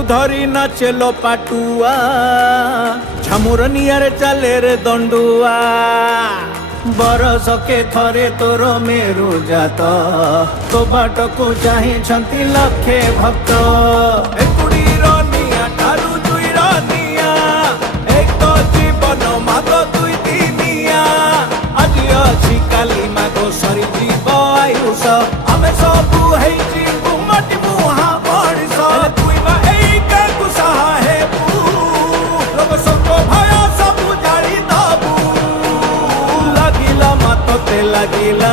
ताकू धरी नाचेलो पाटुआ झमुर नियारे चले रे दंडुआ बरस के थरे तोर मेरु जात तो बाट को चाहि लक्षे भक्त एकुड़ीर निया ठारू दुईर निया एक तो जीवन माग दुई दिनिया आज अछि काली माग सरी जीव आयुष आमे सबु हेछि गुमटी मुहा बणिस तुई बा एई के कुसाहा हेबु लोक सब भय सबु जाଳି दबु लागिला मत ते लागिला